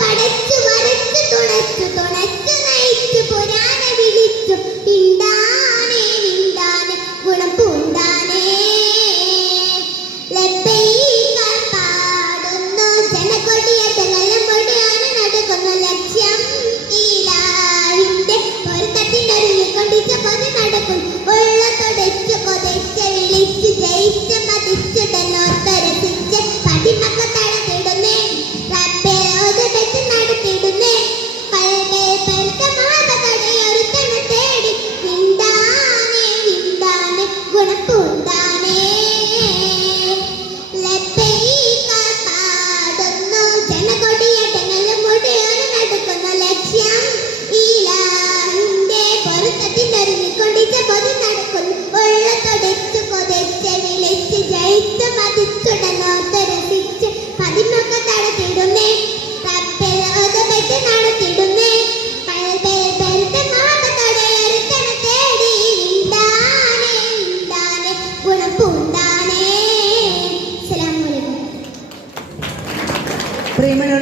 പടച്ചു വരച്ചു തുണച്ചു തുണച്ചു നയിച്ചു പുരാണ വിളിച്ചു വിണ്ടാനേ വിണ്ടാനെ ഗുണം പൂണ്ടാനേ ലബ്ബൈക പാടുന്നു ജനകൊടിയുടെ നല്ലമൊടിയാണ് നടക്കുന്നു ലക്ഷ്യം ഈലാഹിന്റെ ഒരു തട്ടിനൊരുങ്ങി കൊണ്ടിച്ച പൊതു നടക്കും ഉള്ള തൊടച്ചു കൊതച്ച് വിളിച്ച് ജയിച്ച് മതിച്ചുടനോത്തരസിച്ച് പതിമക്ക തടത്തിടുന്നേ റബ്ബേലോത് വെച്ച് നടത്തിടുന്നേ പൽബേ പെരുത്ത മാതകടയൊരുത്തനെ തേടി വിണ്ടാനേ വിണ്ടാനെ ഗുണപ്പൂണ്ടാനേ ലബ്ബൈക പാടുന്നു ജനകൊടിയുടെ നല്ലമൊടിയാണ് നടക്കുന്നു ലക്ഷ്യം ഈലാഹിന്റെ പൊരുത്തത്തിനൊരുങ്ങിക്കൊണ്ടിച്ച പൊതു നടക്കുന്നു ഉള്ള തൊടച്ചു കൊതച്ച് വിളിച്ച് ജയിച്ച് മതിച്ചുടനോത്തരസിച്ച് പതിമക്ക തടത്തിടുന്നേ റബ്ബേലോത് വെച്ച് നടത്തിടുന്നേ പൽബേ പെരുത്ത മാതകടയൊരുത്തനെ തേടി വിണ്ടാനേ വിണ്ടാനെ ഗുണപ്പൂണ്ടാനേ. അസ്സലാമു അലൈക്കും. പ്രിയമുള്ള